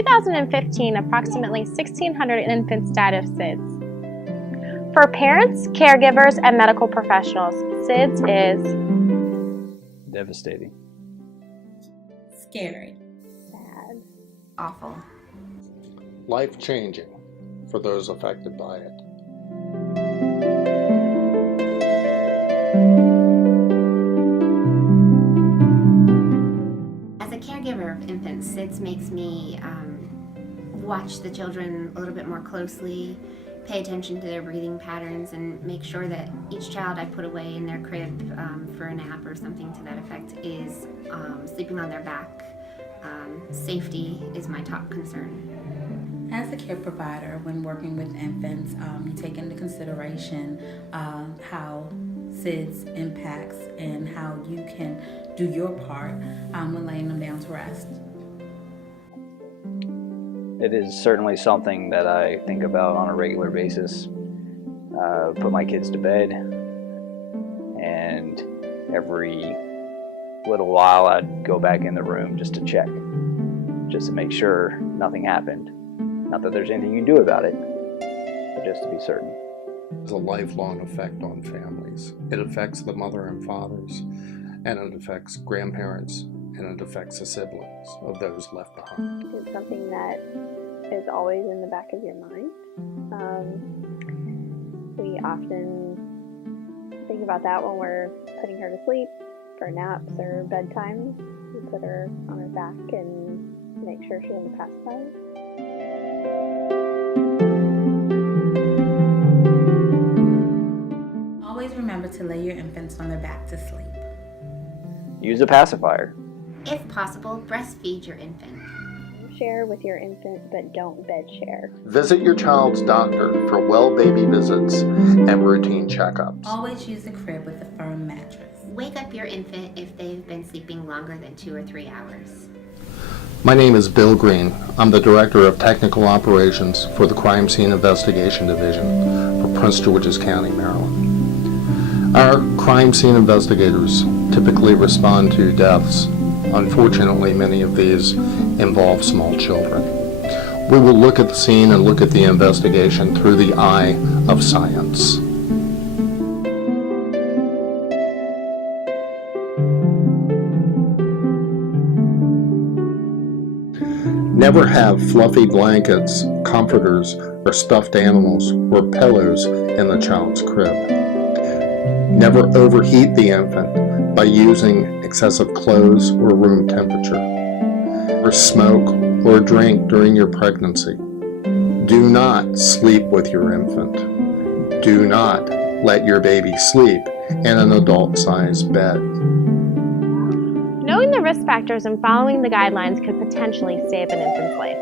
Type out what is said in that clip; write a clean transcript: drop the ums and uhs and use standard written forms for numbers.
2015, approximately 1,600 infants died of SIDS. For parents, caregivers, and medical professionals, SIDS is devastating, scary, sad, awful, life-changing for those affected by it. As a caregiver of infants, SIDS makes me watch the children a little bit more closely, pay attention to their breathing patterns, and make sure that each child I put away in their crib for a nap or something to that effect is sleeping on their back. Safety is my top concern. As a care provider, when working with infants, you take into consideration how SIDS impacts and how you can do your part when laying them down to rest. It is certainly something that I think about on a regular basis. Put my kids to bed, and every little while I'd go back in the room just to check, just to make sure nothing happened. Not that there's anything you can do about it, but just to be certain. It's a lifelong effect on families. It affects the mother and fathers, and it affects grandparents, and it affects the siblings of those left behind. It's something that is always in the back of your mind. We often think about that when we're putting her to sleep for naps or bedtime. We put her on her back and make sure she doesn't pass by. Always remember to lay your infants on their back to sleep. Use a pacifier. If possible, breastfeed your infant. Share with your infant, but don't bed share. Visit your child's doctor for well baby visits and routine checkups. Always use a crib with a firm mattress. Wake up your infant if they've been sleeping longer than 2 or 3 hours. My name is Bill Green. I'm the Director of Technical Operations for the Crime Scene Investigation Division for Prince George's County, Maryland. Our crime scene investigators typically respond to deaths. Unfortunately, many of these involve small children. We will look at the scene and look at the investigation through the eye of science. Never have fluffy blankets, comforters, or stuffed animals or pillows in the child's crib. Never overheat the infant by using excessive clothes or room temperature. Or smoke or drink during your pregnancy. Do not sleep with your infant. Do not let your baby sleep in an adult-sized bed. Knowing the risk factors and following the guidelines could potentially save an infant's life.